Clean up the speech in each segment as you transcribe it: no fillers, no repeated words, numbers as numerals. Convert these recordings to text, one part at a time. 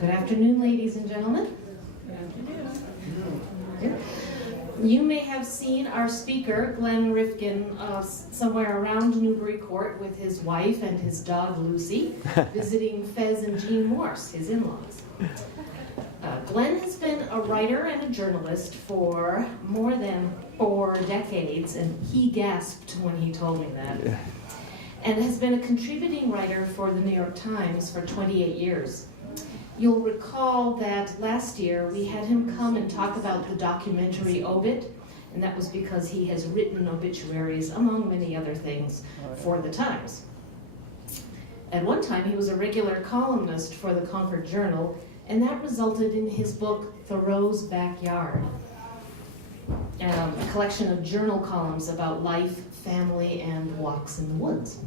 Good afternoon, ladies and gentlemen. You may have seen our speaker, Glenn Rifkin, somewhere around Newbury Court with his wife and his dog Lucy, visiting Fez and Jean Morse, his in-laws. Glenn has been a writer and a journalist for more than 4 decades, and he gasped when he told me that, and has been a contributing writer for the New York Times for 28 years. You'll recall that last year we had him come and talk about the documentary Obit, and that was because he has written obituaries, among many other things, for the Times. At one time, he was a regular columnist for the Concord Journal, and that resulted in his book, Thoreau's Backyard, a collection of journal columns about life, family, and walks in the woods.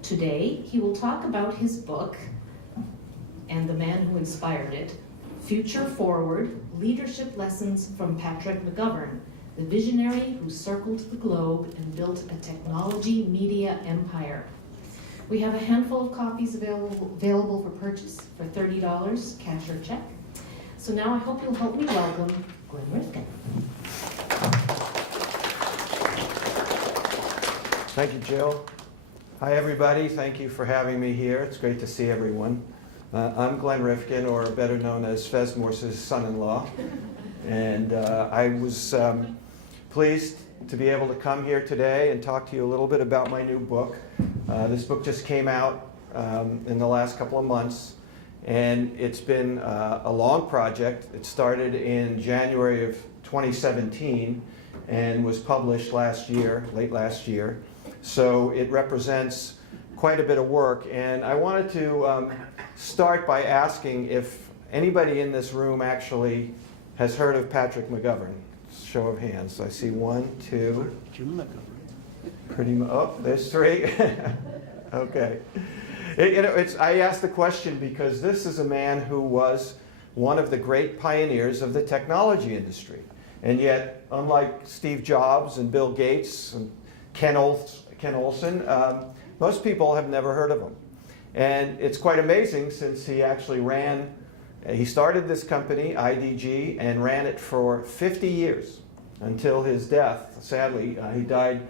Today, he will talk about his book, and the man who inspired it, Future Forward, Leadership Lessons from Patrick McGovern, the visionary who circled the globe and built a technology media empire. We have a handful of copies available for purchase for $30, cash or check. So now I hope you'll help me welcome Glenn Rifkin. Thank you, Jill. Hi, everybody. Thank you for having me here. It's great to see everyone. I'm Glenn Rifkin, or better known as Fez Morse's son-in-law, and I was pleased to be able to come here today and talk to you a little bit about my new book. This book just came out in the last couple of months, and it's been a long project. It started in January of 2017 and was published last year, late last year, so it represents quite a bit of work, and I wanted to start by asking if anybody in this room actually has heard of Patrick McGovern. Show of hands. I see 1, 2. Pretty much. Oh, there's 3. Okay. I asked the question because this is a man who was one of the great pioneers of the technology industry, and yet, unlike Steve Jobs and Bill Gates and Ken Olsen, most people have never heard of him. And it's quite amazing since he actually he started this company, IDG, and ran it for 50 years until his death. Sadly, he died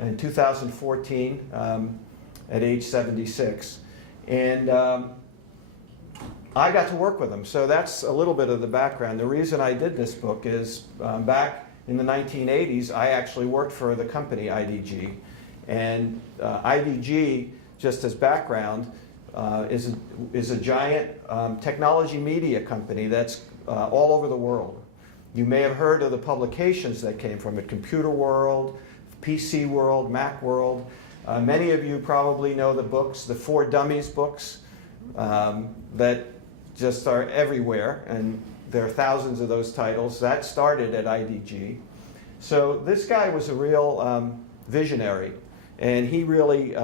in 2014 at age 76. And I got to work with him. So that's a little bit of the background. The reason I did this book is back in the 1980s, I actually worked for the company IDG. And IDG, just as background, is a giant technology media company that's all over the world. You may have heard of the publications that came from it: Computer World, PC World, Mac World. Many of you probably know the books, the 4 Dummies books, that just are everywhere, and there are thousands of those titles. That started at IDG. So this guy was a real visionary, and he really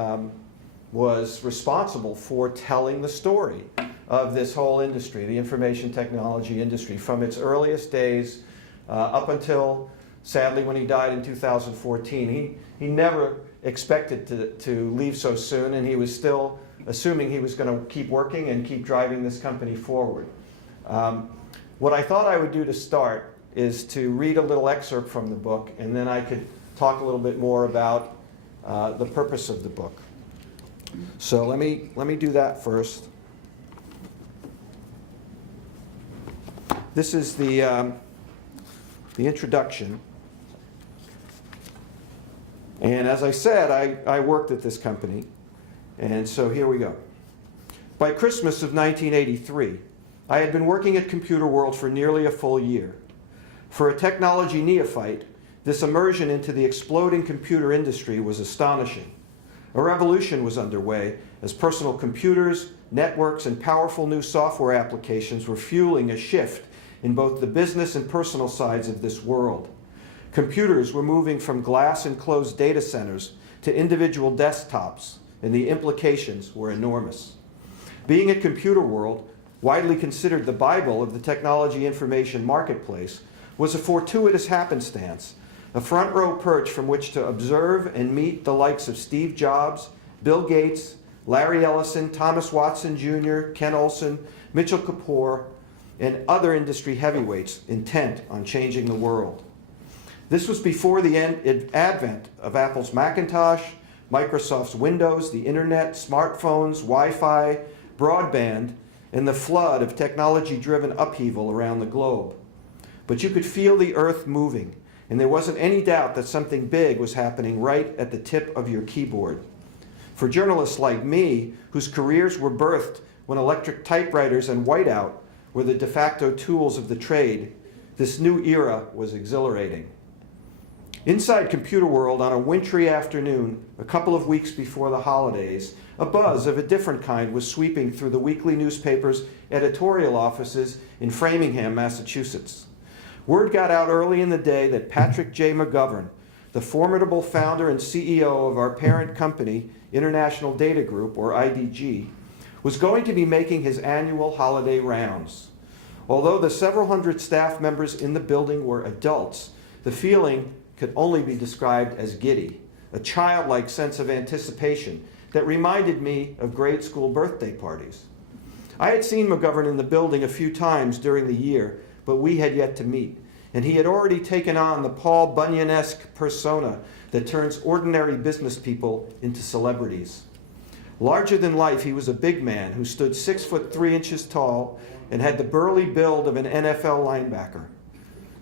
was responsible for telling the story of this whole industry, the information technology industry, from its earliest days up until, sadly, when he died in 2014. He never expected to leave so soon, and he was still assuming he was going to keep working and keep driving this company forward. What I thought I would do to start is to read a little excerpt from the book, and then I could talk a little bit more about the purpose of the book. So let me do that first. This is the introduction. And as I said, I worked at this company. And so here we go. By Christmas of 1983, I had been working at Computer World for nearly a full year. For a technology neophyte, this immersion into the exploding computer industry was astonishing. A revolution was underway as personal computers, networks, and powerful new software applications were fueling a shift in both the business and personal sides of this world. Computers were moving from glass-enclosed data centers to individual desktops, and the implications were enormous. Being at Computer World, widely considered the Bible of the technology information marketplace, was a fortuitous happenstance, a front row perch from which to observe and meet the likes of Steve Jobs, Bill Gates, Larry Ellison, Thomas Watson Jr., Ken Olson, Mitchell Kapoor, and other industry heavyweights intent on changing the world. This was before the advent of Apple's Macintosh, Microsoft's Windows, the internet, smartphones, Wi-Fi, broadband, and the flood of technology-driven upheaval around the globe. But you could feel the earth moving, and there wasn't any doubt that something big was happening right at the tip of your keyboard. For journalists like me, whose careers were birthed when electric typewriters and whiteout were the de facto tools of the trade, this new era was exhilarating. Inside Computer World on a wintry afternoon, a couple of weeks before the holidays, a buzz of a different kind was sweeping through the weekly newspaper's editorial offices in Framingham, Massachusetts. Word got out early in the day that Patrick J. McGovern, the formidable founder and CEO of our parent company, International Data Group, or IDG, was going to be making his annual holiday rounds. Although the several hundred staff members in the building were adults, the feeling could only be described as giddy, a childlike sense of anticipation that reminded me of grade school birthday parties. I had seen McGovern in the building a few times during the year, but we had yet to meet, and he had already taken on the Paul Bunyan-esque persona that turns ordinary business people into celebrities. Larger than life, he was a big man who stood 6'3" tall and had the burly build of an NFL linebacker.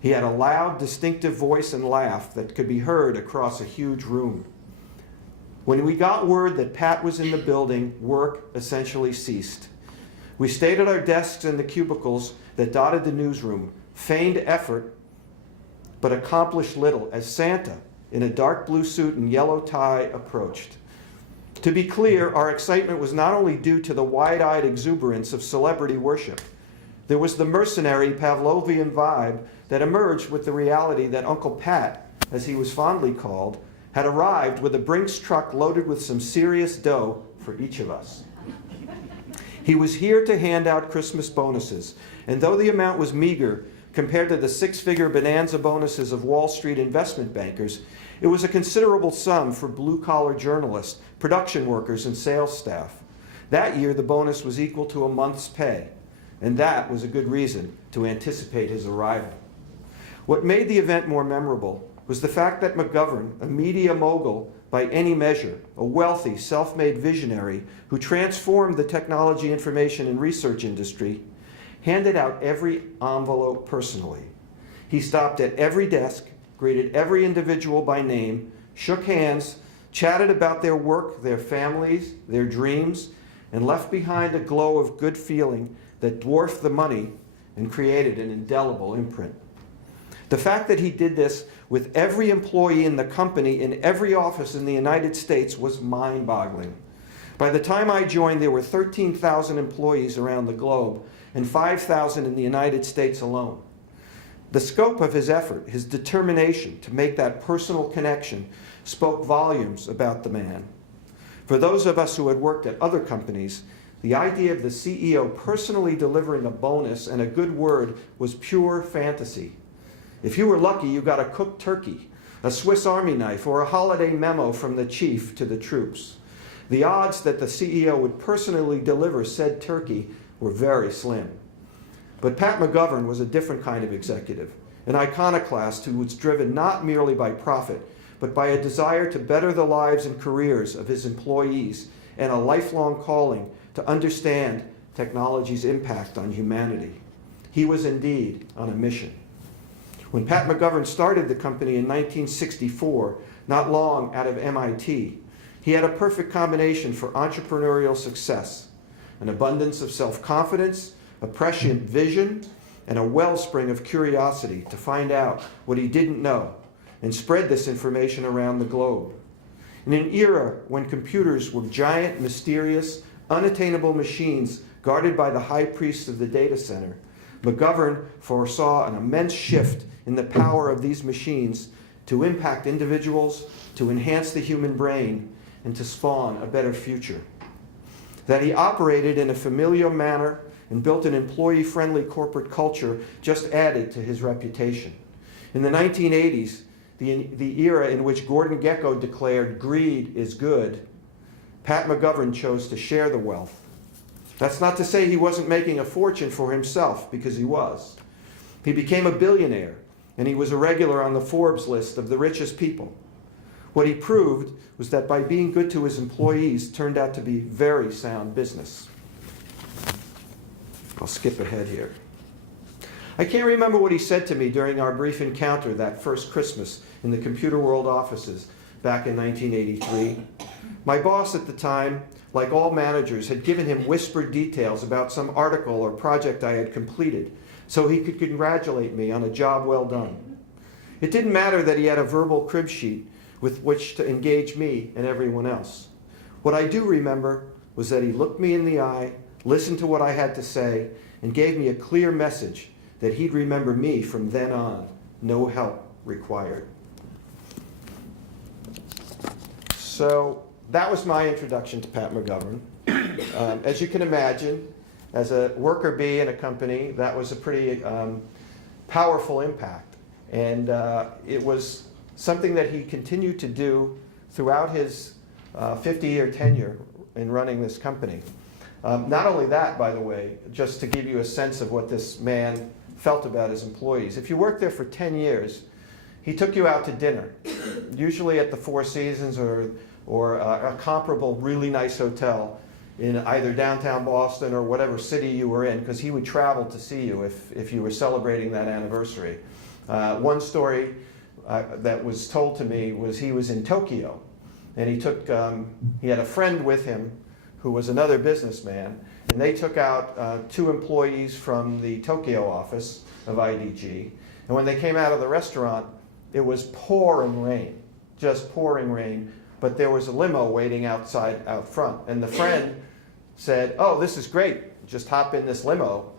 He had a loud, distinctive voice and laugh that could be heard across a huge room. When we got word that Pat was in the building, work essentially ceased. We stayed at our desks in the cubicles that dotted the newsroom, feigned effort, but accomplished little as Santa, in a dark blue suit and yellow tie, approached. To be clear, our excitement was not only due to the wide-eyed exuberance of celebrity worship. There was the mercenary Pavlovian vibe that emerged with the reality that Uncle Pat, as he was fondly called, had arrived with a Brinks truck loaded with some serious dough for each of us. He was here to hand out Christmas bonuses, and though the amount was meager compared to the six-figure bonanza bonuses of Wall Street investment bankers, it was a considerable sum for blue-collar journalists, production workers, and sales staff. That year, the bonus was equal to a month's pay, and that was a good reason to anticipate his arrival. What made the event more memorable was the fact that McGovern, a media mogul by any measure, a wealthy, self-made visionary who transformed the technology, information, and research industry, handed out every envelope personally. He stopped at every desk, greeted every individual by name, shook hands, chatted about their work, their families, their dreams, and left behind a glow of good feeling that dwarfed the money and created an indelible imprint. The fact that he did this with every employee in the company in every office in the United States was mind-boggling. By the time I joined, there were 13,000 employees around the globe and 5,000 in the United States alone. The scope of his effort, his determination to make that personal connection, spoke volumes about the man. For those of us who had worked at other companies, the idea of the CEO personally delivering a bonus and a good word was pure fantasy. If you were lucky, you got a cooked turkey, a Swiss Army knife, or a holiday memo from the chief to the troops. The odds that the CEO would personally deliver said turkey were very slim. But Pat McGovern was a different kind of executive, an iconoclast who was driven not merely by profit, but by a desire to better the lives and careers of his employees and a lifelong calling to understand technology's impact on humanity. He was indeed on a mission. When Pat McGovern started the company in 1964, not long out of MIT, he had a perfect combination for entrepreneurial success: an abundance of self-confidence, a prescient vision, and a wellspring of curiosity to find out what he didn't know and spread this information around the globe. In an era when computers were giant, mysterious, unattainable machines guarded by the high priest of the data center, McGovern foresaw an immense shift in the power of these machines to impact individuals, to enhance the human brain, and to spawn a better future. That he operated in a familiar manner and built an employee-friendly corporate culture just added to his reputation. In the 1980s, the era in which Gordon Gekko declared greed is good, Pat McGovern chose to share the wealth. That's not to say he wasn't making a fortune for himself, because he was. He became a billionaire, and he was a regular on the Forbes list of the richest people. What he proved was that by being good to his employees turned out to be very sound business. I'll skip ahead here. I can't remember what he said to me during our brief encounter that first Christmas in the Computer World offices back in 1983. My boss at the time, like all managers, had given him whispered details about some article or project I had completed so he could congratulate me on a job well done. It didn't matter that he had a verbal crib sheet with which to engage me and everyone else. What I do remember was that he looked me in the eye, listened to what I had to say, and gave me a clear message that he'd remember me from then on. No help required. So that was my introduction to Pat McGovern. As you can imagine, as a worker bee in a company, that was a pretty powerful impact. And it was something that he continued to do throughout his 50-year tenure in running this company. Not only that, by the way, just to give you a sense of what this man felt about his employees. If you worked there for 10 years, he took you out to dinner, usually at the Four Seasons or a comparable really nice hotel in either downtown Boston or whatever city you were in, because he would travel to see you if you were celebrating that anniversary. One story that was told to me was he was in Tokyo, and he had a friend with him who was another businessman, and they took out 2 employees from the Tokyo office of IDG, and when they came out of the restaurant, it was pouring rain, just pouring rain, but there was a limo waiting out front, and the friend said, "Oh, this is great, just hop in this limo."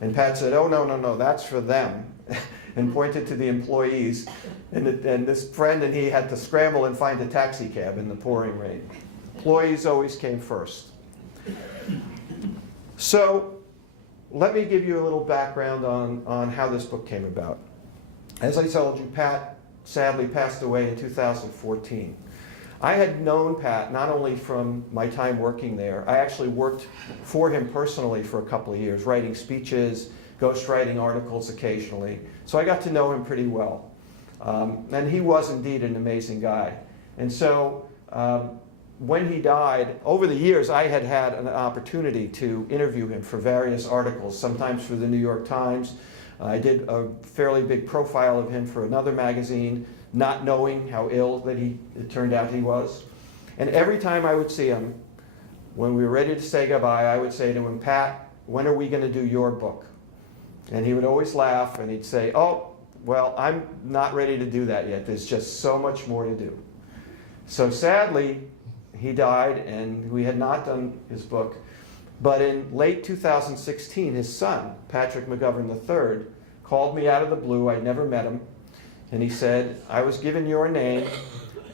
And Pat said, "Oh, no, that's for them," and pointed to the employees, and this friend and he had to scramble and find a taxi cab in the pouring rain. Employees always came first. So let me give you a little background on how this book came about. As I told you, Pat sadly passed away in 2014. I had known Pat not only from my time working there, I actually worked for him personally for a couple of years, writing speeches, ghostwriting articles occasionally. So I got to know him pretty well. And he was indeed an amazing guy. And so when he died, over the years I had had an opportunity to interview him for various articles, sometimes for the New York Times. I did a fairly big profile of him for another magazine, not knowing how ill that it turned out he was. And every time I would see him, when we were ready to say goodbye, I would say to him, "Pat, when are we going to do your book?" And he would always laugh and he'd say, "Oh, well, I'm not ready to do that yet. There's just so much more to do." So sadly, he died and we had not done his book. But in late 2016, his son, Patrick McGovern III, called me out of the blue. I'd never met him. And he said, "I was given your name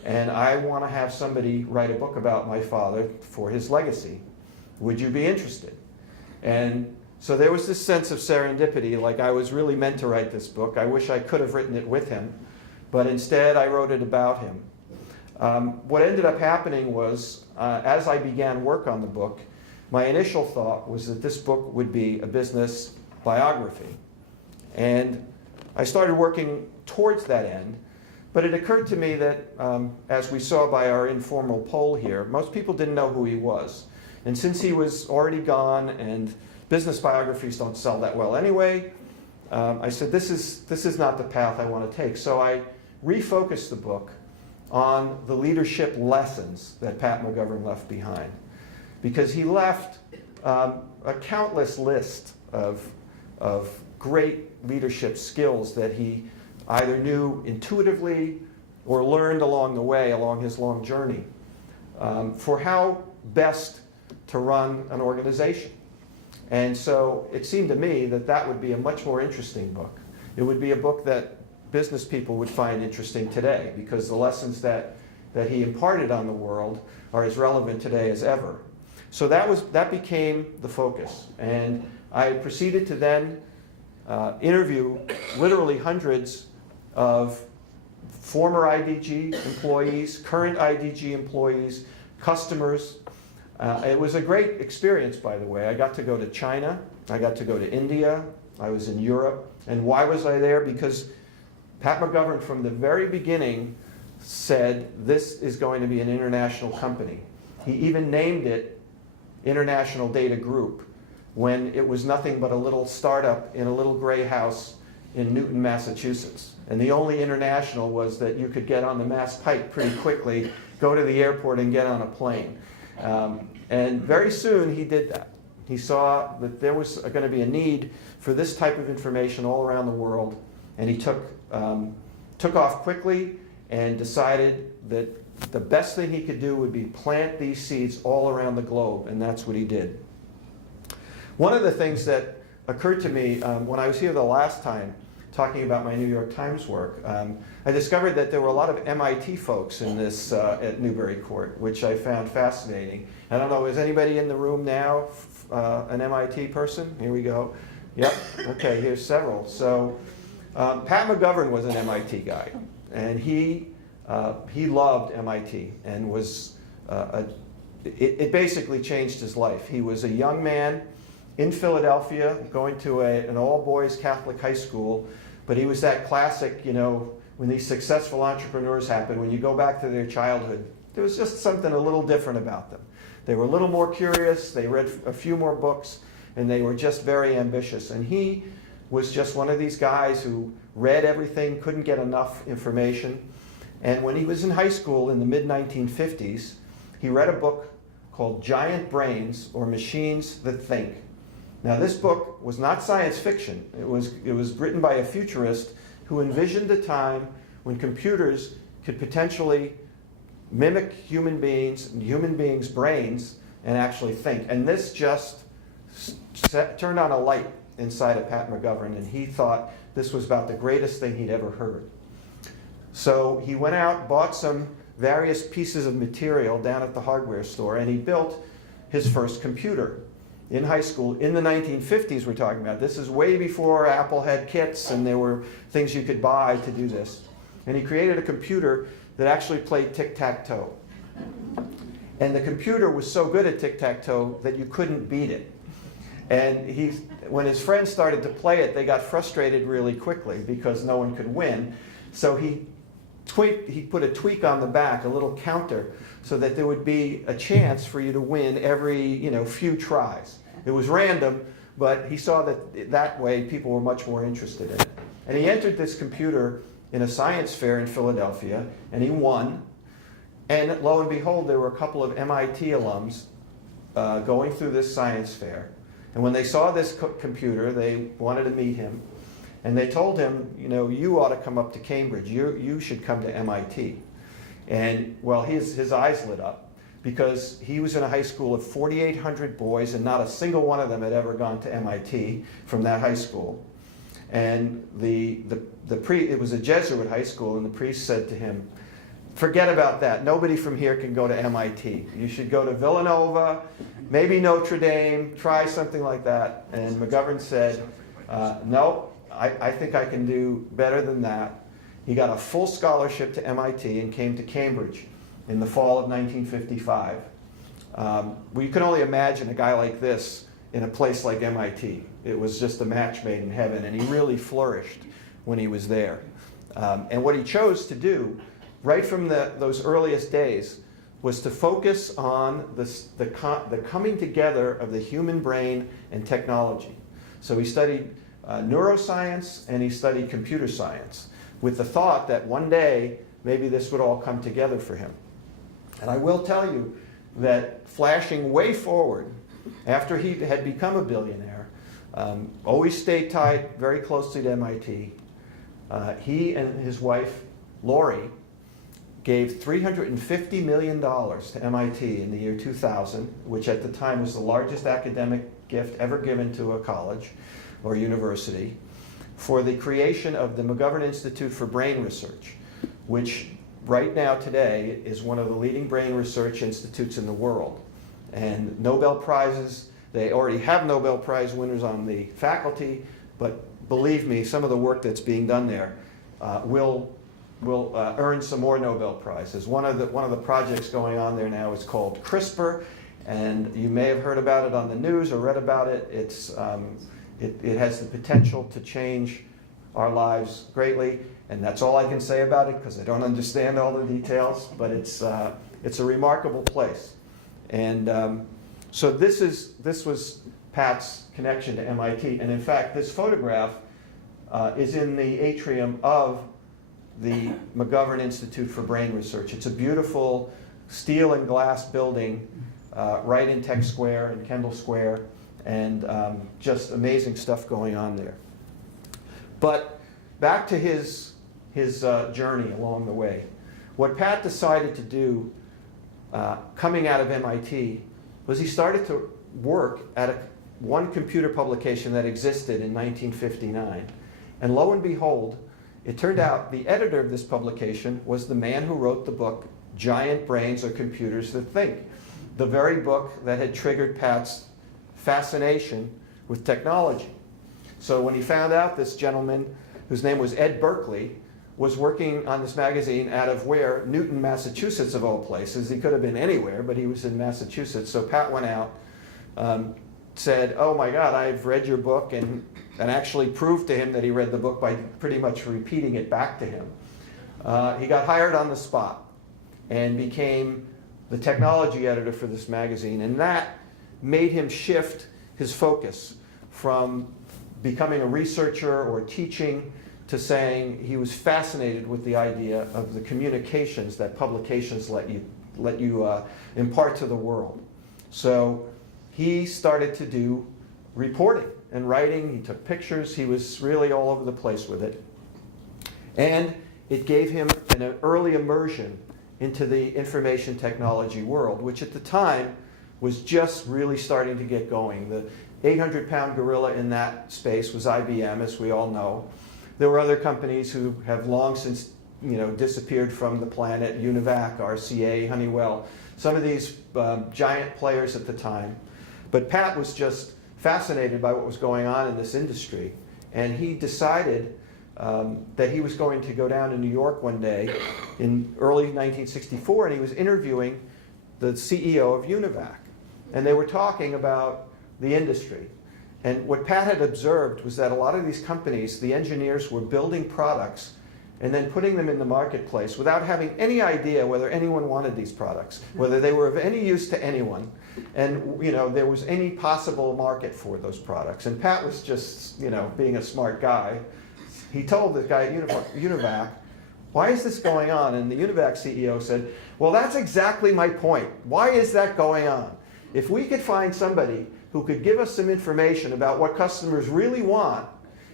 and I want to have somebody write a book about my father for his legacy. Would you be interested?" And so there was this sense of serendipity, like I was really meant to write this book. I wish I could have written it with him, but instead I wrote it about him. What ended up happening was, as I began work on the book, my initial thought was that this book would be a business biography. And I started working towards that end, but it occurred to me that, as we saw by our informal poll here, most people didn't know who he was. And since he was already gone and business biographies don't sell that well anyway, I said, this is not the path I want to take. So I refocused the book on the leadership lessons that Pat McGovern left behind. Because he left a countless list of great leadership skills that he either knew intuitively or learned along the way, along his long journey, for how best to run an organization. And so it seemed to me that that would be a much more interesting book. It would be a book that business people would find interesting today, because the lessons that he imparted on the world are as relevant today as ever. So that became the focus. And I proceeded to then interview literally hundreds of former IDG employees, current IDG employees, customers, It was a great experience, by the way. I got to go to China, I got to go to India, I was in Europe. And why was I there? Because Pat McGovern from the very beginning said this is going to be an international company. He even named it International Data Group when it was nothing but a little startup in a little gray house in Newton, Massachusetts. And the only international was that you could get on the Mass Pike pretty quickly, go to the airport and get on a plane. And very soon he did that. He saw that there was going to be a need for this type of information all around the world, and he took off quickly and decided that the best thing he could do would be plant these seeds all around the globe, and that's what he did. One of the things that occurred to me when I was here the last time talking about my New York Times work, I discovered that there were a lot of MIT folks in this at Newbury Court, which I found fascinating. I don't know, is anybody in the room now an MIT person? Here we go. Yep, okay, here's several. So Pat McGovern was an MIT guy, and he loved MIT and was, it basically changed his life. He was a young man in Philadelphia going to an all-boys Catholic high school, but he was that classic, you know, when these successful entrepreneurs happen, when you go back to their childhood, there was just something a little different about them. They were a little more curious, they read a few more books, and they were just very ambitious. And he was just one of these guys who read everything, couldn't get enough information. And when he was in high school in the mid-1950s, he read a book called Giant Brains, or Machines That Think. Now this book was not science fiction. It was written by a futurist who envisioned a time when computers could potentially mimic human beings' brains, and actually think. And this just turned on a light inside of Pat McGovern, and he thought this was about the greatest thing he'd ever heard. So he went out, bought some various pieces of material down at the hardware store, and he built his first computer in high school in the 1950s we're talking about. This is way before Apple had kits and there were things you could buy to do this. And he created a computer that actually played tic-tac-toe. And the computer was so good at tic-tac-toe that you couldn't beat it. And when his friends started to play it, they got frustrated really quickly because no one could win. So he put a tweak on the back, a little counter, so that there would be a chance for you to win every few tries. It was random, but he saw that way people were much more interested in it. And he entered this computer in a science fair in Philadelphia, and he won. And lo and behold, there were a couple of MIT alums going through this science fair. And when they saw this computer, they wanted to meet him. And they told him, you ought to come up to Cambridge. You should come to MIT. And, well, his eyes lit up because he was in a high school of 4,800 boys, and not a single one of them had ever gone to MIT from that high school. And it was a Jesuit high school, and the priest said to him, forget about that. Nobody from here can go to MIT. You should go to Villanova, maybe Notre Dame, try something like that. And McGovern said, no, I think I can do better than that. He got a full scholarship to MIT and came to Cambridge in the fall of 1955. Well, you can only imagine a guy like this in a place like MIT. It was just a match made in heaven, and he really flourished when he was there. And what he chose to do, right from those earliest days, was to focus on the coming together of the human brain and technology. So he studied neuroscience and he studied computer science, with the thought that one day maybe this would all come together for him. And I will tell you that flashing way forward, after he had become a billionaire, always stayed tied very closely to MIT, he and his wife, Lori, gave $350 million to MIT in the year 2000, which at the time was the largest academic gift ever given to a college or university, for the creation of the McGovern Institute for Brain Research, which right now today is one of the leading brain research institutes in the world. And Nobel Prizes, they already have Nobel Prize winners on the faculty, but believe me, some of the work that's being done there will earn some more Nobel Prizes. One of the projects going on there now is called CRISPR, And you may have heard about it on the news or read about it. It has the potential to change our lives greatly. And that's all I can say about it because I don't understand all the details. But it's a remarkable place. And so this was Pat's connection to MIT. And in fact, this photograph is in the atrium of the McGovern Institute for Brain Research. It's a beautiful steel and glass building right in Tech Square and Kendall Square, and just amazing stuff going on there. But back to his journey along the way. What Pat decided to do coming out of MIT was he started to work at one computer publication that existed in 1959. And lo and behold, it turned out the editor of this publication was the man who wrote the book, Giant Brains or Computers That Think, the very book that had triggered Pat's fascination with technology. So when he found out this gentleman, whose name was Ed Berkeley, was working on this magazine out of where? Newton, Massachusetts, of all places. He could have been anywhere, but he was in Massachusetts. So Pat went out, said, oh my God, I've read your book, and actually proved to him that he read the book by pretty much repeating it back to him. He got hired on the spot and became the technology editor for this magazine. And that made him shift his focus from becoming a researcher or teaching to saying he was fascinated with the idea of the communications that publications let you impart to the world. So he started to do reporting and writing. He took pictures. He was really all over the place with it. And it gave him an early immersion into the information technology world, which at the time was just really starting to get going. The 800-pound gorilla in that space was IBM, as we all know. There were other companies who have long since disappeared from the planet, Univac, RCA, Honeywell, some of these giant players at the time. But Pat was just fascinated by what was going on in this industry. And he decided that he was going to go down to New York one day in early 1964, and he was interviewing the CEO of Univac. And they were talking about the industry. And what Pat had observed was that a lot of these companies, the engineers were building products and then putting them in the marketplace without having any idea whether anyone wanted these products, whether they were of any use to anyone, and there was any possible market for those products. And Pat was just, being a smart guy, he told the guy at Univac, why is this going on? And the Univac CEO said, well, that's exactly my point. Why is that going on? If we could find somebody who could give us some information about what customers really want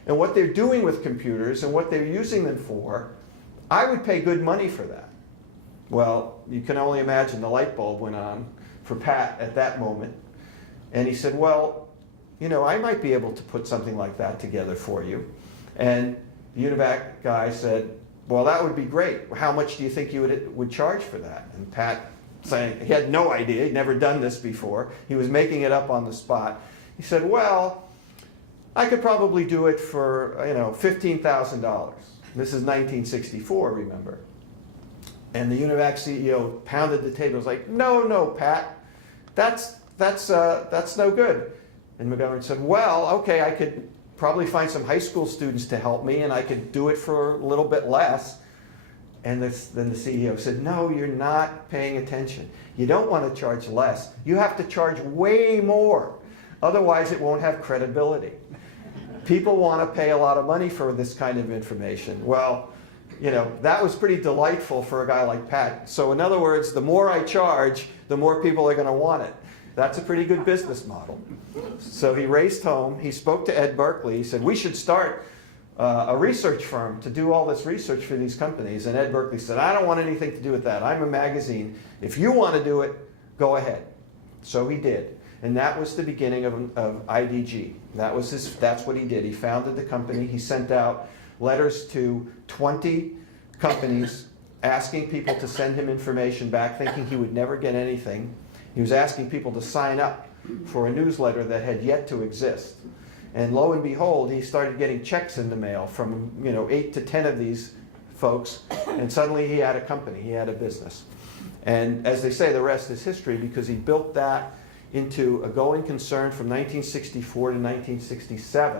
and what they're doing with computers and what they're using them for, I would pay good money for that. Well, you can only imagine the light bulb went on for Pat at that moment. And he said, well, I might be able to put something like that together for you. And the Univac guy said, well, that would be great. How much do you think you would charge for that? And Pat, saying he had no idea, he'd never done this before. He was making it up on the spot. He said, well, I could probably do it for, $15,000. This is 1964, remember. And the Univac CEO pounded the table. He was like, no, Pat, that's no good. And McGovern said, well, okay, I could probably find some high school students to help me, and I could do it for a little bit less. And then the CEO said, no, you're not paying attention. You don't want to charge less. You have to charge way more. Otherwise, it won't have credibility. People want to pay a lot of money for this kind of information. Well, that was pretty delightful for a guy like Pat. So in other words, the more I charge, the more people are going to want it. That's a pretty good business model. So he raced home. He spoke to Ed Berkeley. He said, we should start a research firm to do all this research for these companies. And Ed Berkeley said, I don't want anything to do with that. I'm a magazine. If you want to do it, go ahead. So he did. And that was the beginning of IDG. That's what he did. He founded the company. He sent out letters to 20 companies asking people to send him information back, thinking he would never get anything. He was asking people to sign up for a newsletter that had yet to exist. And lo and behold, he started getting checks in the mail from 8 to 10 of these folks, and suddenly he had a company, he had a business. And as they say, the rest is history, because he built that into a going concern from 1964 to 1967.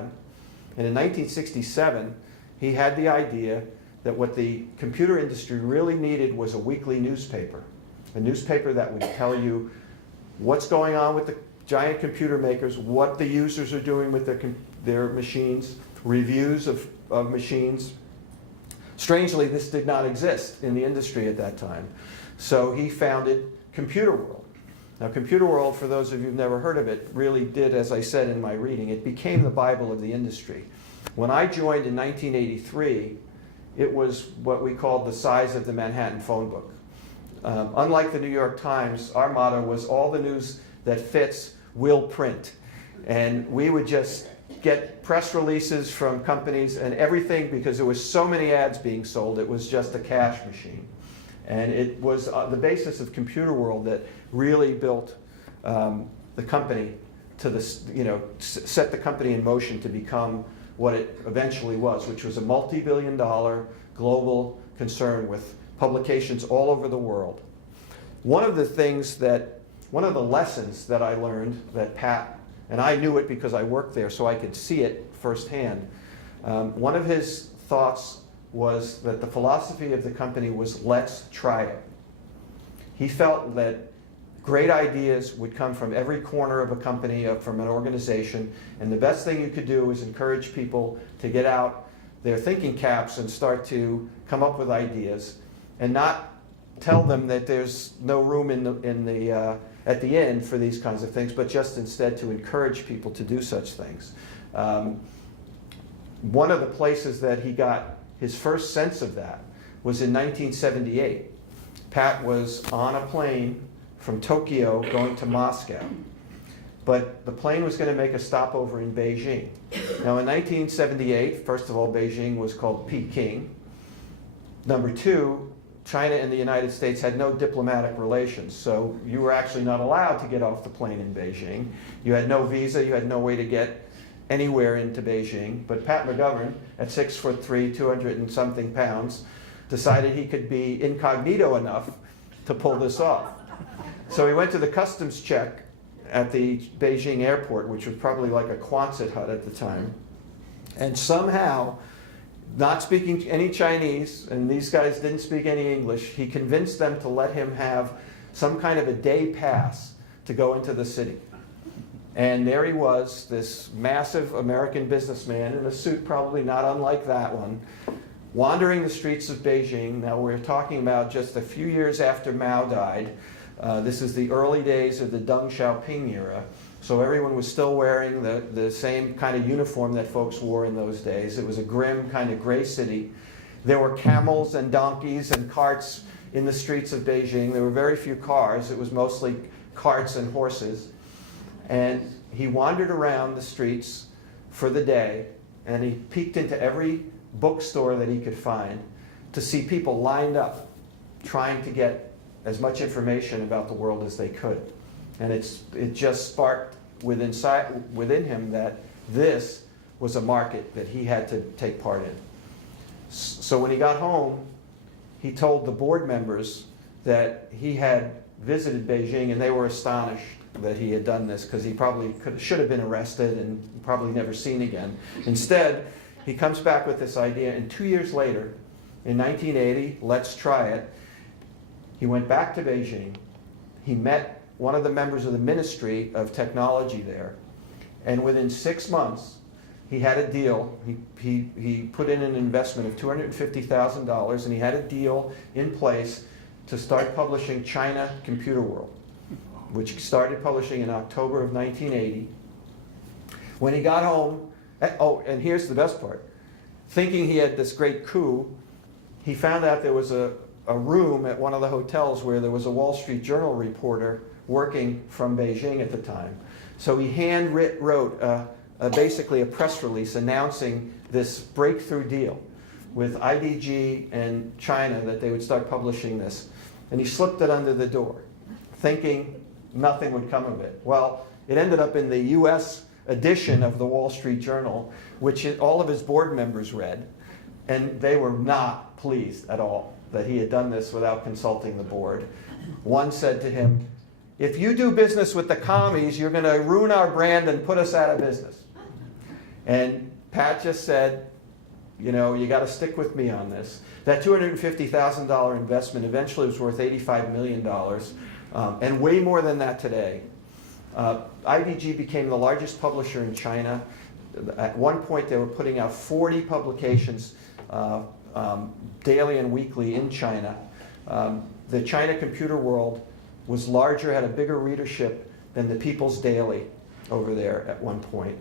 And in 1967, he had the idea that what the computer industry really needed was a weekly newspaper. A newspaper that would tell you what's going on with the giant computer makers, what the users are doing with their machines, reviews of machines. Strangely, this did not exist in the industry at that time. So he founded Computer World. Now, Computer World, for those of you who've never heard of it, really did, as I said in my reading, it became the Bible of the industry. When I joined in 1983, it was what we called the size of the Manhattan phone book. Unlike the New York Times, our motto was all the news that fits, we'll print. And we would just get press releases from companies and everything, because there was so many ads being sold, it was just a cash machine. And it was the basis of Computer World that really built the company to this, set the company in motion to become what it eventually was, which was a multi-billion-dollar global concern with publications all over the world. One of the lessons that I learned that Pat, and I knew it because I worked there so I could see it firsthand, one of his thoughts was that the philosophy of the company was, let's try it. He felt that great ideas would come from every corner of a company, from an organization, and the best thing you could do is encourage people to get out their thinking caps and start to come up with ideas, and not tell them that there's no room at the end for these kinds of things, but just instead to encourage people to do such things. One of the places that he got his first sense of that was in 1978. Pat was on a plane from Tokyo going to Moscow, but the plane was going to make a stopover in Beijing. Now, in 1978, first of all, Beijing was called Peking. Number two, China and the United States had no diplomatic relations, so you were actually not allowed to get off the plane in Beijing. You had no visa, you had no way to get anywhere into Beijing. But Pat McGovern, at 6'3", 200 and something pounds, decided he could be incognito enough to pull this off. So he went to the customs check at the Beijing airport, which was probably like a Quonset hut at the time, and somehow, not speaking any Chinese, and these guys didn't speak any English, he convinced them to let him have some kind of a day pass to go into the city. And there he was, this massive American businessman in a suit probably not unlike that one, wandering the streets of Beijing. Now, we're talking about just a few years after Mao died. This is the early days of the Deng Xiaoping era. So everyone was still wearing the same kind of uniform that folks wore in those days. It was a grim kind of gray city. There were camels and donkeys and carts in the streets of Beijing. There were very few cars. It was mostly carts and horses. And he wandered around the streets for the day, and he peeked into every bookstore that he could find to see people lined up trying to get as much information about the world as they could. And it just sparked within him that this was a market that he had to take part in. So when he got home, he told the board members that he had visited Beijing, and they were astonished that he had done this, because he probably should have been arrested and probably never seen again. Instead, he comes back with this idea, and 2 years later, in 1980, let's try it, he went back to Beijing. He met one of the members of the Ministry of Technology there, and within 6 months, he had a deal. He put in an investment of $250,000, and he had a deal in place to start publishing China Computer World, which started publishing in October of 1980. When he got home, and here's the best part, thinking he had this great coup, he found out there was a room at one of the hotels where there was a Wall Street Journal reporter working from Beijing at the time. So he wrote basically a press release announcing this breakthrough deal with IDG and China that they would start publishing this. And he slipped it under the door, thinking nothing would come of it. Well, it ended up in the US edition of the Wall Street Journal, which all of his board members read, and they were not pleased at all that he had done this without consulting the board. One said to him, if you do business with the commies, you're going to ruin our brand and put us out of business. And Pat just said, you know, you got to stick with me on this. That $250,000 investment eventually was worth $85 million, and way more than that today. IDG became the largest publisher in China. At one point, they were putting out 40 publications daily and weekly in China. The China Computer World was larger, had a bigger readership than the People's Daily over there at one point.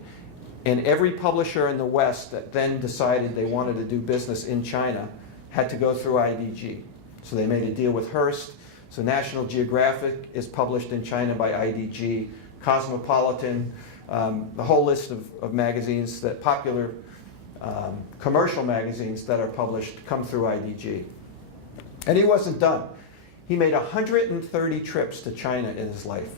And every publisher in the West that then decided they wanted to do business in China had to go through IDG. So they made a deal with Hearst. So National Geographic is published in China by IDG, Cosmopolitan, the whole list of magazines, that popular commercial magazines that are published come through IDG. And he wasn't done. He made 130 trips to China in his life.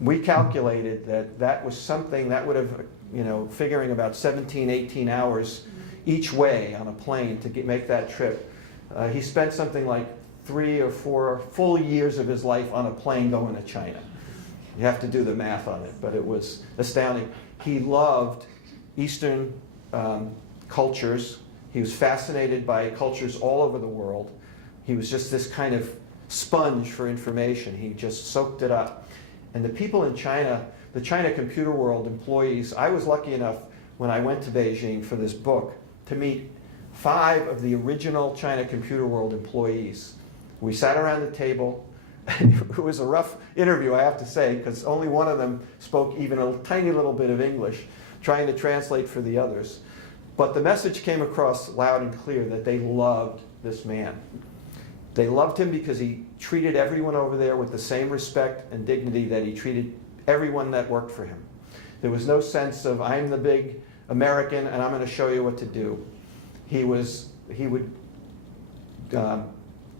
We calculated that that was something that would have, you know, figuring about 17, 18 hours each way on a plane to make that trip. He spent something like 3 or 4 full years of his life on a plane going to China. You have to do the math on it, but it was astounding. He loved Eastern cultures. He was fascinated by cultures all over the world. He was just this kind of sponge for information. He just soaked it up. And the people in China, the China Computer World employees, I was lucky enough when I went to Beijing for this book to meet 5 of the original China Computer World employees. We sat around the table. It was a rough interview, I have to say, because only one of them spoke even a tiny little bit of English, trying to translate for the others. But the message came across loud and clear that they loved this man. They loved him because he treated everyone over there with the same respect and dignity that he treated everyone that worked for him. There was no sense of, I'm the big American and I'm going to show you what to do. He would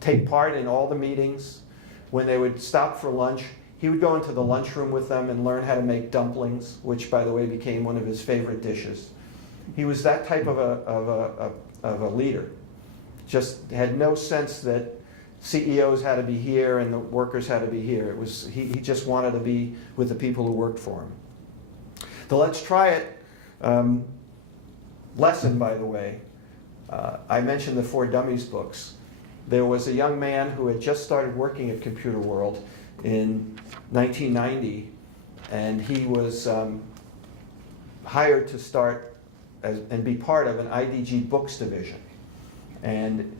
take part in all the meetings. When they would stop for lunch, he would go into the lunchroom with them and learn how to make dumplings, which, by the way, became one of his favorite dishes. He was that type of a leader. Just had no sense that CEOs had to be here and the workers had to be here. It was, he just wanted to be with the people who worked for him. The Let's Try It lesson, by the way, I mentioned the 4 Dummies books. There was a young man who had just started working at Computer World in 1990, and he was hired to start and be part of an IDG Books division. And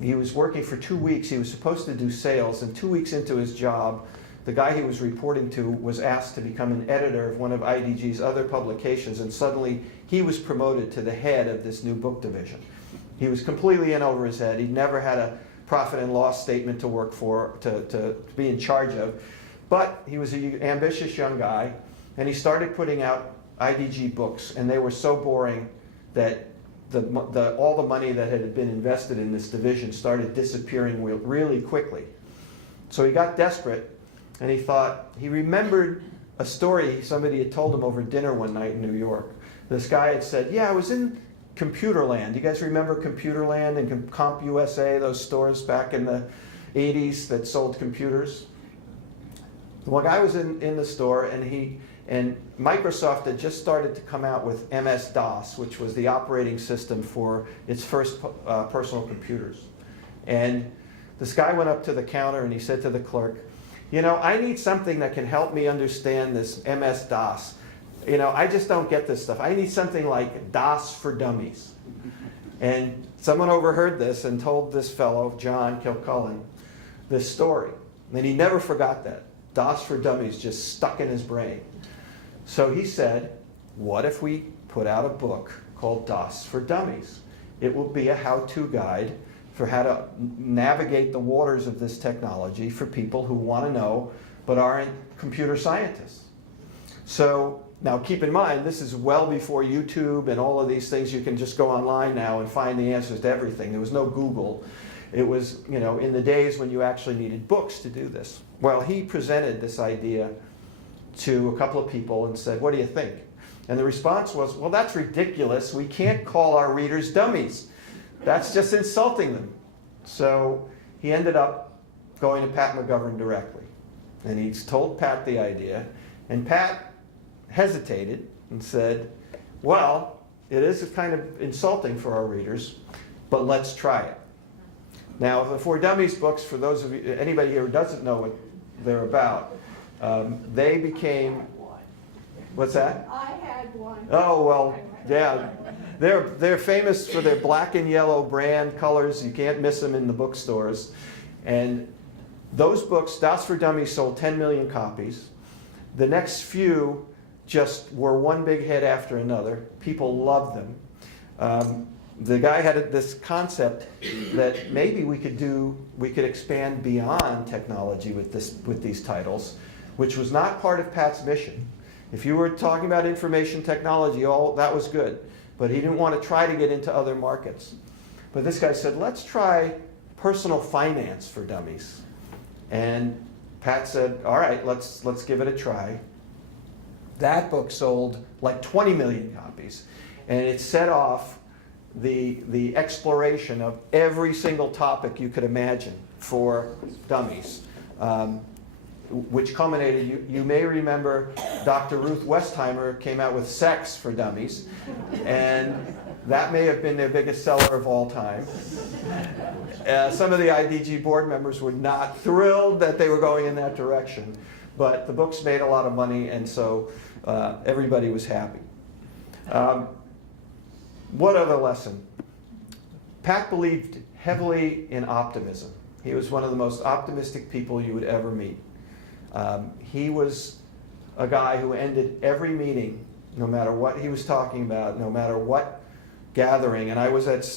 he was working for 2 weeks. He was supposed to do sales, and 2 weeks into his job, the guy he was reporting to was asked to become an editor of one of IDG's other publications, and suddenly he was promoted to the head of this new book division. He was completely in over his head. He'd never had a profit and loss statement to work for, to be in charge of. But he was an ambitious young guy, and he started putting out IDG books, and they were so boring that all the money that had been invested in this division started disappearing really quickly. So he got desperate, and he remembered a story somebody had told him over dinner one night in New York. This guy had said, yeah, I was in Computerland. You guys remember Computerland and CompUSA, those stores back in the 80s that sold computers? One guy was in the store, and Microsoft had just started to come out with MS-DOS, which was the operating system for its first personal computers. And this guy went up to the counter and he said to the clerk, you know, I need something that can help me understand this MS-DOS. You know, I just don't get this stuff. I need something like DOS for Dummies. And someone overheard this and told this fellow, John Kilcullen, this story. And he never forgot that. DOS for Dummies just stuck in his brain. So he said, what if we put out a book called DOS for Dummies? It will be a how-to guide for how to navigate the waters of this technology for people who want to know but aren't computer scientists. So now keep in mind, this is well before YouTube and all of these things. You can just go online now and find the answers to everything. There was no Google. It was, you know, in the days when you actually needed books to do this. Well, he presented this idea to a couple of people and said, what do you think? And the response was, well, that's ridiculous. We can't call our readers dummies. That's just insulting them. So he ended up going to Pat McGovern directly. And he's told Pat the idea, and Pat hesitated and said, well, it is kind of insulting for our readers, but let's try it. Now, the For Dummies books, for those of you, anybody here who doesn't know what they're about, they became, what's that? I had one. Oh, well, yeah. They're famous for their black and yellow brand colors. You can't miss them in the bookstores. And those books, Das for Dummies, sold 10 million copies. The next few just were one big hit after another. People loved them. The guy had this concept that maybe we could expand beyond technology with these titles, which was not part of Pat's mission. If you were talking about information technology, that was good. But he didn't want to try to get into other markets. But this guy said, let's try personal finance for dummies. And Pat said, all right, let's give it a try. That book sold like 20 million copies. And it set off the exploration of every single topic you could imagine for dummies. Which culminated, you may remember Dr. Ruth Westheimer came out with Sex for Dummies, and that may have been their biggest seller of all time. Some of the IDG board members were not thrilled that they were going in that direction, but the books made a lot of money, and so everybody was happy. What other lesson? Pat believed heavily in optimism. He was one of the most optimistic people you would ever meet. He was a guy who ended every meeting, no matter what he was talking about, no matter what gathering. And I was at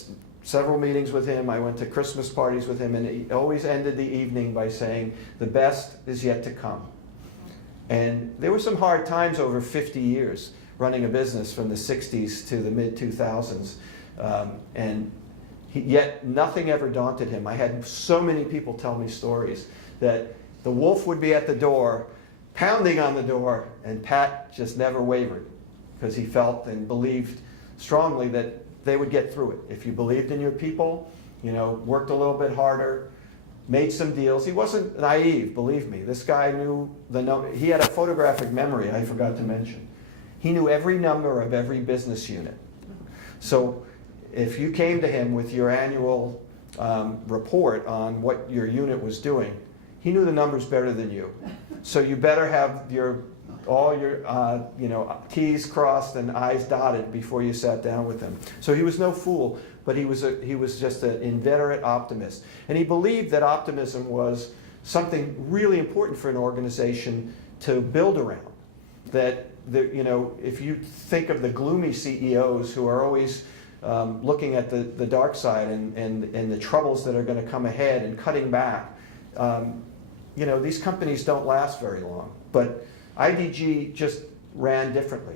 several meetings with him. I went to Christmas parties with him, and he always ended the evening by saying, the best is yet to come. And there were some hard times over 50 years running a business from the 60s to the mid-2000s. Yet nothing ever daunted him. I had so many people tell me stories that the wolf would be at the door, pounding on the door, and Pat just never wavered because he felt and believed strongly that they would get through it. If you believed in your people, worked a little bit harder, made some deals. He wasn't naive, believe me. This guy knew he had a photographic memory I forgot to mention. He knew every number of every business unit. So if you came to him with your annual report on what your unit was doing, he knew the numbers better than you. So you better have all your T's crossed and I's dotted before you sat down with him. So he was no fool, but he was just an inveterate optimist. And he believed that optimism was something really important for an organization to build around. That if you think of the gloomy CEOs who are always looking at the dark side and the troubles that are going to come ahead and cutting back, these companies don't last very long. But IDG just ran differently.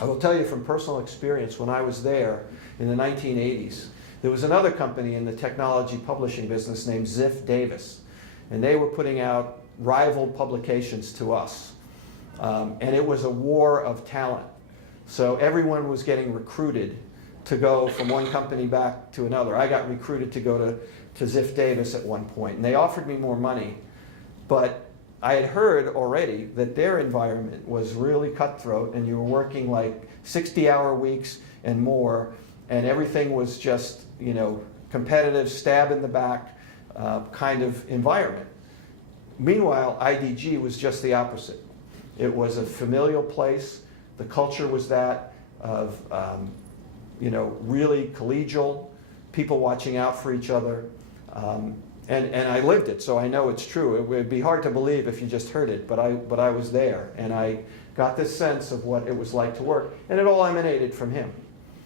I will tell you from personal experience, when I was there in the 1980s, there was another company in the technology publishing business named Ziff Davis, and they were putting out rival publications to us. And it was a war of talent. So everyone was getting recruited to go from one company back to another. I got recruited to go to Ziff Davis at one point, and they offered me more money. But I had heard already that their environment was really cutthroat, and you were working like 60-hour weeks and more, and everything was just, competitive, stab in the back kind of environment. Meanwhile, IDG was just the opposite. It was a familial place. The culture was that of, really collegial, people watching out for each other. And I lived it, so I know it's true. It would be hard to believe if you just heard it, but I was there, and I got this sense of what it was like to work, and it all emanated from him.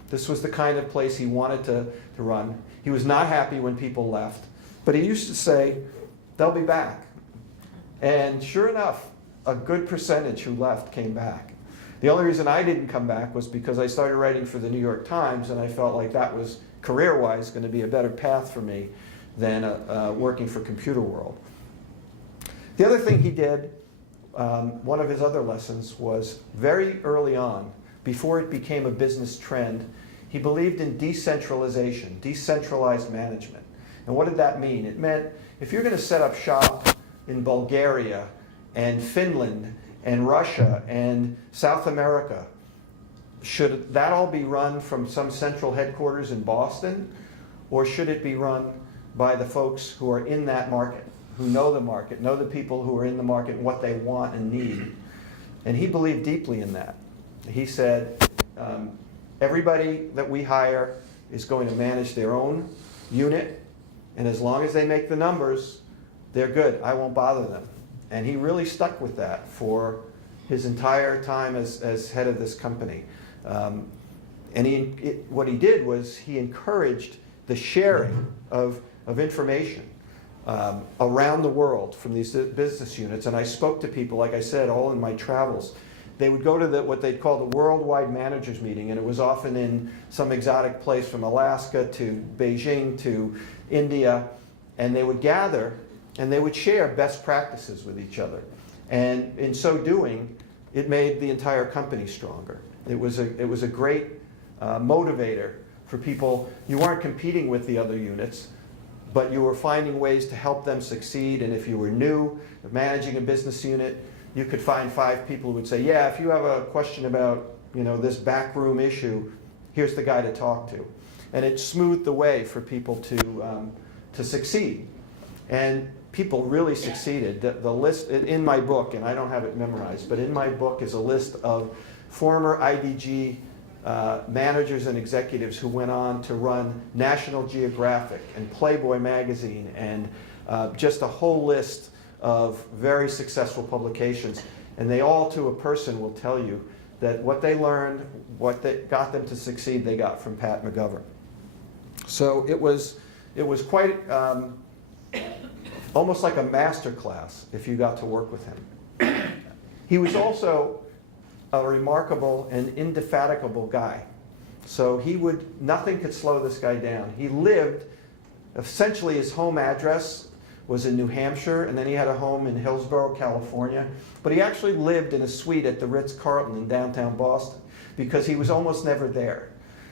This was the kind of place he wanted to run. He was not happy when people left, but he used to say, they'll be back. And sure enough, a good percentage who left came back. The only reason I didn't come back was because I started writing for the New York Times, and I felt like that was, career-wise, going to be a better path for me than working for Computer World. The other thing he did, one of his other lessons, was very early on, before it became a business trend, he believed in decentralization, decentralized management. And what did that mean? It meant if you're going to set up shop in Bulgaria and Finland and Russia and South America, should that all be run from some central headquarters in Boston, or should it be run by the folks who are in that market, who know the market, know the people who are in the market and what they want and need? And he believed deeply in that. He said, everybody that we hire is going to manage their own unit, and as long as they make the numbers, they're good. I won't bother them. And he really stuck with that for his entire time as head of this company. And what he did was he encouraged the sharing of information around the world from these business units. And I spoke to people, like I said, all in my travels. They would go to what they'd call the Worldwide Managers Meeting, and it was often in some exotic place from Alaska to Beijing to India, and they would gather and they would share best practices with each other. And in so doing, it made the entire company stronger. It was a great motivator for people. You weren't competing with the other units, but you were finding ways to help them succeed. And if you were new, managing a business unit, you could find 5 people who would say, yeah, if you have a question about this backroom issue, here's the guy to talk to. And it smoothed the way for people to succeed. And people really succeeded. The list in my book, and I don't have it memorized, but in my book is a list of former IDG managers and executives who went on to run National Geographic and Playboy magazine and just a whole list of very successful publications. And they all, to a person, will tell you that what they learned, what got them to succeed, they got from Pat McGovern. So it was quite almost like a master class if you got to work with him. He was also a remarkable and indefatigable guy. So nothing could slow this guy down. He lived, essentially his home address was in New Hampshire, and then he had a home in Hillsborough, California. But he actually lived in a suite at the Ritz-Carlton in downtown Boston because he was almost never there.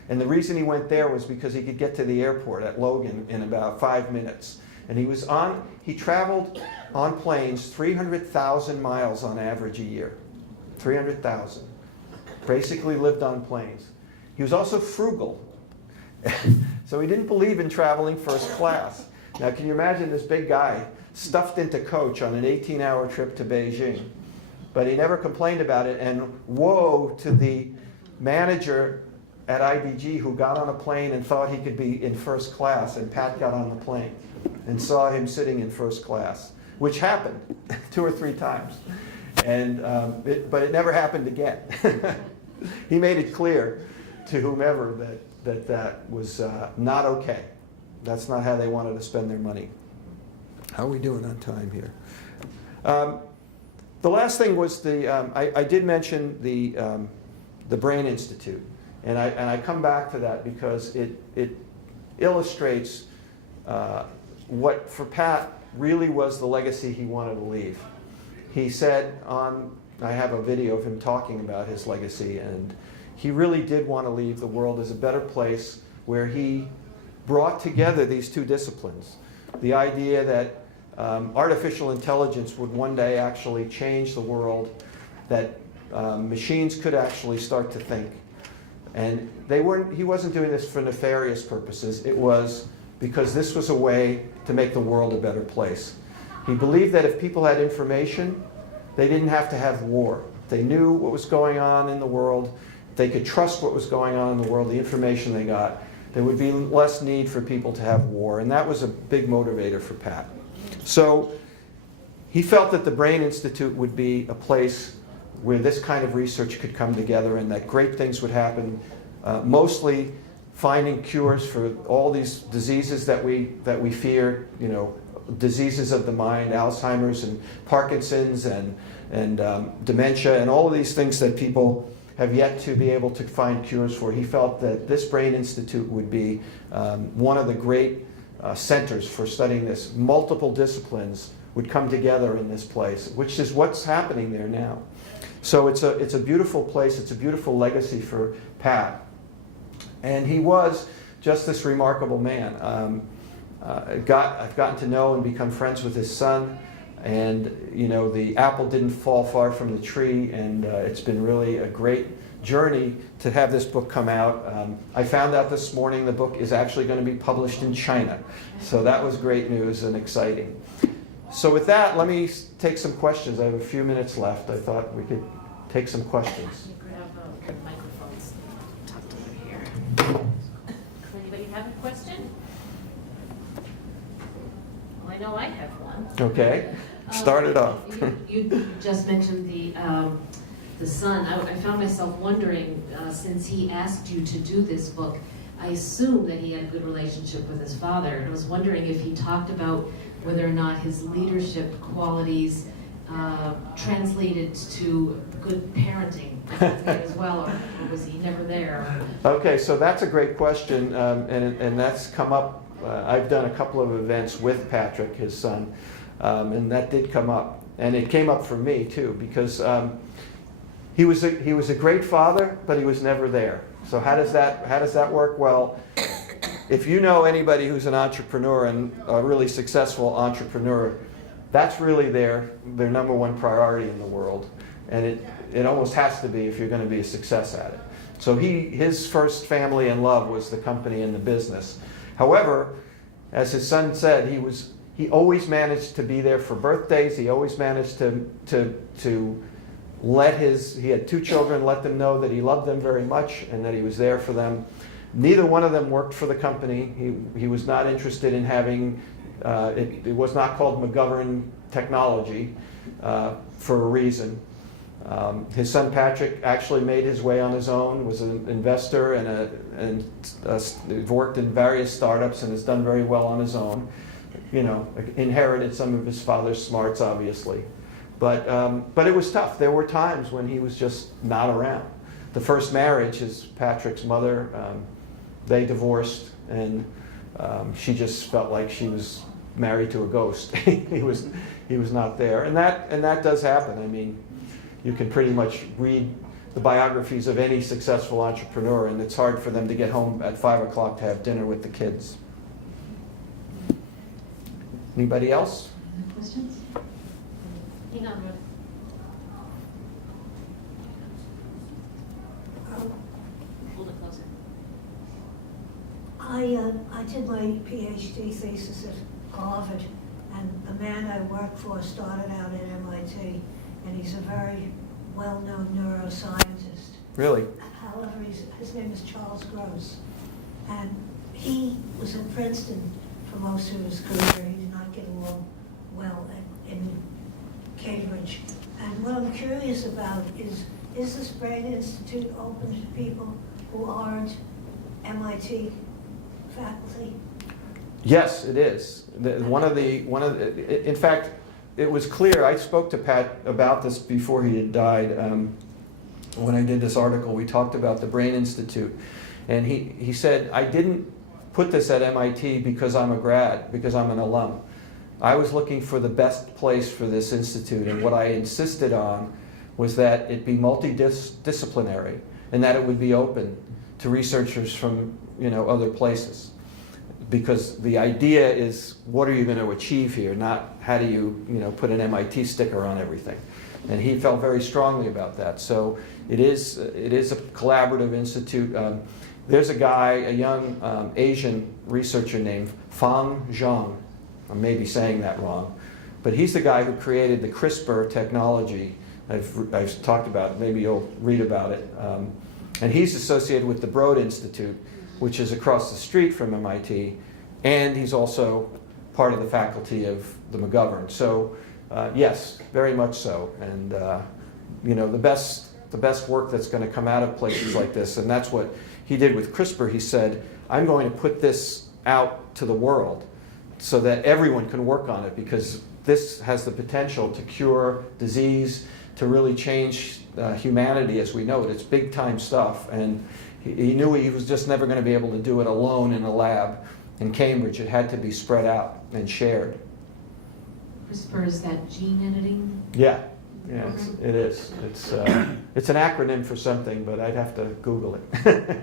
And the reason he went there was because he could get to the airport at Logan in about 5 minutes. And he traveled on planes 300,000 miles on average a year. 300,000. Basically lived on planes. He was also frugal. So he didn't believe in traveling first class. Now, can you imagine this big guy stuffed into coach on an 18-hour trip to Beijing? But he never complained about it, and woe to the manager at IDG who got on a plane and thought he could be in first class, and Pat got on the plane and saw him sitting in first class, which happened 2 or 3 times. And but it never happened again. He made it clear to whomever that was not okay. That's not how they wanted to spend their money. How are we doing on time here? The last thing was I did mention the Brain Institute, and I come back to that because it illustrates what for Pat really was the legacy he wanted to leave. He said I have a video of him talking about his legacy, and he really did want to leave the world as a better place where he brought together these 2 disciplines. The idea that artificial intelligence would one day actually change the world, that machines could actually start to think. And he wasn't doing this for nefarious purposes. It was because this was a way to make the world a better place. He believed that if people had information, they didn't have to have war. They knew what was going on in the world. They could trust what was going on in the world, the information they got. There would be less need for people to have war, and that was a big motivator for Pat. So he felt that the Brain Institute would be a place where this kind of research could come together and that great things would happen, mostly finding cures for all these diseases that we fear, diseases of the mind, Alzheimer's and Parkinson's and dementia and all of these things that people have yet to be able to find cures for. He felt that this Brain Institute would be one of the great centers for studying this. Multiple disciplines would come together in this place, which is what's happening there now. So it's a beautiful place. It's a beautiful legacy for Pat. And he was just this remarkable man. I've gotten to know and become friends with his son, and the apple didn't fall far from the tree, and it's been really a great journey to have this book come out. I found out this morning the book is actually going to be published in China, so that was great news and exciting. So with that, let me take some questions. I have a few minutes left. I thought we could take some questions. Grab microphones. Talk to them here. Does anybody have a question? Well, I know I have one. Okay, start it off. You just mentioned the son. I found myself wondering, since he asked you to do this book, I assume that he had a good relationship with his father. I was wondering if he talked about whether or not his leadership qualities translated to good parenting as well, or was he never there? Okay, so that's a great question, and that's come up. I've done a couple of events with Patrick, his son, and that did come up, and it came up for me too, because he was a great father, but he was never there. So how does that work? Well, if you know anybody who's an entrepreneur and a really successful entrepreneur, that's really their number one priority in the world, and it almost has to be if you're going to be a success at it. So his first family and love was the company and the business. However, as his son said, he always managed to be there for birthdays. He always managed to he had 2 children, let them know that he loved them very much and that he was there for them. Neither one of them worked for the company. He was not interested in having, it was not called McGovern Technology for a reason. His son Patrick actually made his way on his own, was an investor and worked in various startups and has done very well on his own. Inherited some of his father's smarts, obviously. But it was tough. There were times when he was just not around. The first marriage, Patrick's mother, they divorced, and she just felt like she was married to a ghost. He was not there, and that does happen. I mean, you can pretty much read the biographies of any successful entrepreneur, and it's hard for them to get home at 5 o'clock to have dinner with the kids. Anybody else? Questions? Hang on, Ruth. Hold it closer. I did my PhD thesis at Harvard, and the man I worked for started out at MIT, and he's a very well-known neuroscientist. Really? However, his name is Charles Gross, and he was in Princeton for most of his career. He did not get along well in Cambridge. And what I'm curious about is this Brain Institute open to people who aren't MIT faculty? Yes, it is. In fact, it was clear. I spoke to Pat about this before he had died. When I did this article, we talked about the Brain Institute, and he said, I didn't put this at MIT because I'm a grad, because I'm an alum. I was looking for the best place for this institute, and what I insisted on was that it be multidisciplinary and that it would be open to researchers from other places. Because the idea is, what are you going to achieve here, not how do you put an MIT sticker on everything. And he felt very strongly about that. So it is a collaborative institute. There's a guy, a young Asian researcher named Fang Zhang. I may be saying that wrong, but he's the guy who created the CRISPR technology. I've talked about it. Maybe you'll read about it. And he's associated with the Broad Institute, which is across the street from MIT, and he's also part of the faculty of the McGovern. So yes, very much so. And the best work that's going to come out of places like this, and that's what he did with CRISPR. He said, I'm going to put this out to the world so that everyone can work on it, because this has the potential to cure disease, to really change humanity as we know it. It's big time stuff, and he knew he was just never going to be able to do it alone in a lab in Cambridge. It had to be spread out and shared. CRISPR, is that gene editing? Yeah, it is. It's an acronym for something, but I'd have to Google it.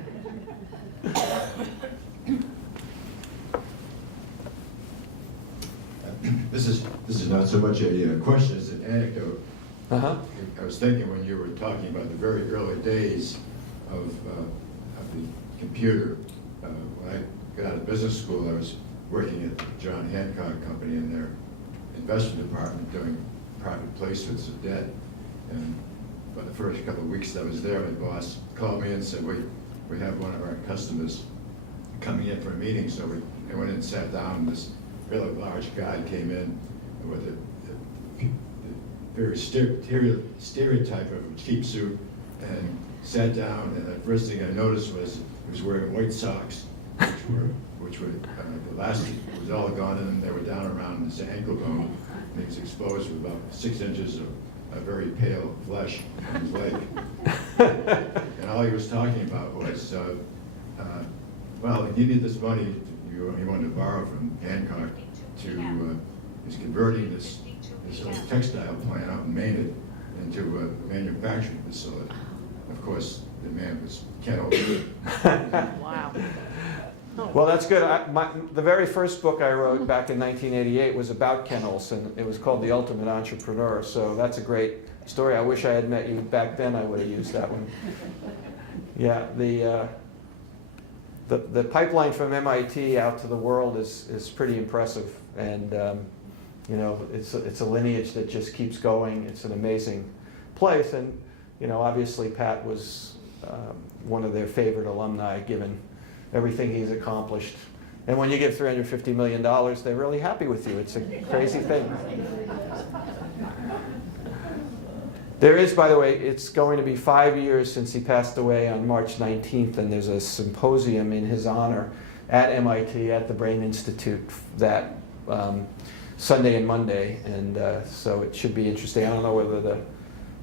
This is not so much a question as an anecdote. Uh-huh. I was thinking when you were talking about the very early days of the computer. When I got out of business school, I was working at the John Hancock Company in their investment department doing private placements of debt. And for the first couple of weeks that I was there, my boss called me and said, we have one of our customers coming in for a meeting. So I went in and sat down, and this really large guy came in with a very stereotype of a cheap suit and sat down, and the first thing I noticed was he was wearing white socks, which were the elastic was all gone, and they were down around his ankle bone. And he was exposed with about 6 inches of a very pale flesh on his leg. And all he was talking about was, well, he needed this money. He wanted to borrow from Hancock to, he's converting this old textile plant out in Maine into a manufacturing facility. Of course, the man was Ken Olson. Wow. Well, that's good. The very first book I wrote back in 1988 was about Ken Olson. It was called The Ultimate Entrepreneur, so that's a great story. I wish I had met you back then. I would have used that one. Yeah, the pipeline from MIT out to the world is pretty impressive, and you know, it's a lineage that just keeps going. It's an amazing place, and you know, obviously Pat was one of their favorite alumni, given everything he's accomplished. And when you give $350 million, they're really happy with you. It's a crazy thing. There is, by the way, it's going to be 5 years since he passed away on March 19th, and there's a symposium in his honor at MIT, at the Brain Institute, that Sunday and Monday, and so it should be interesting. I don't know whether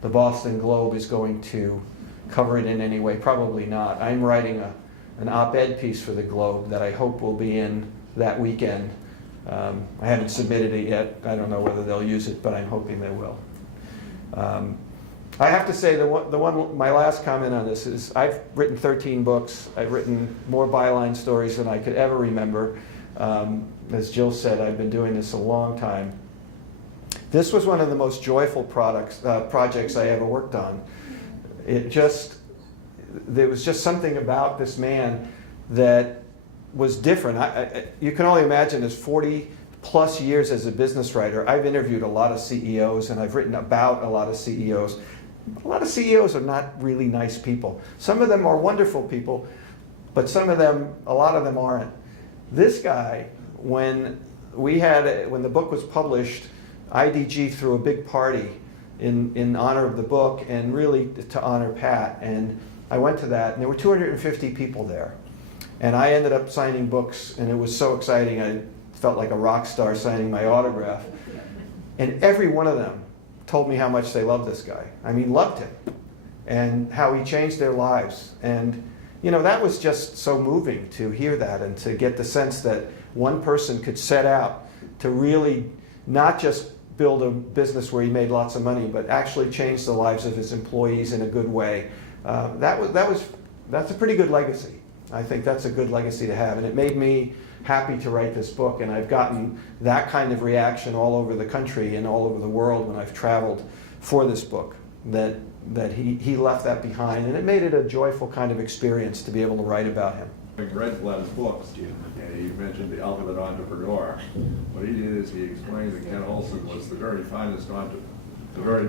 the Boston Globe is going to cover it in any way. Probably not. I'm writing an op-ed piece for the Globe that I hope will be in that weekend. I haven't submitted it yet. I don't know whether they'll use it, but I'm hoping they will. I have to say, my last comment on this is I've written 13 books. I've written more byline stories than I could ever remember. As Jill said, I've been doing this a long time. This was one of the most joyful projects I ever worked on. There was just something about this man that was different. You can only imagine, as 40 plus years as a business writer, I've interviewed a lot of CEOs and I've written about a lot of CEOs. A lot of CEOs are not really nice people. Some of them are wonderful people, but a lot of them aren't. This guy, when the book was published, IDG threw a big party in honor of the book and really to honor Pat. And I went to that, and there were 250 people there. And I ended up signing books, and it was so exciting. I felt like a rock star signing my autograph. And every one of them told me how much they loved this guy. I mean, loved him, and how he changed their lives. And you know, that was just so moving to hear that, and to get the sense that one person could set out to really not just build a business where he made lots of money, but actually change the lives of his employees in a good way. That's a pretty good legacy. I think that's a good legacy to have, and it made me happy to write this book. And I've gotten that kind of reaction all over the country and all over the world when I've traveled for this book, that he left that behind, and it made it a joyful kind of experience to be able to write about him. I read Glenn's books, and he mentioned The Ultimate Entrepreneur. What he did is he explained that Ken Olson was the very finest entrepreneur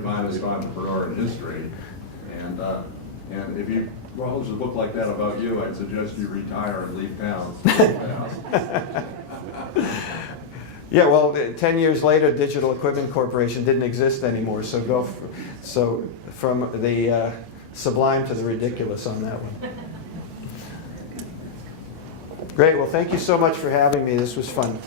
in history. And if he published a book like that about you, I'd suggest you retire and leave town. Yeah, well, 10 years later, Digital Equipment Corporation didn't exist anymore, so from the sublime to the ridiculous on that one. Great, well, thank you so much for having me. This was fun.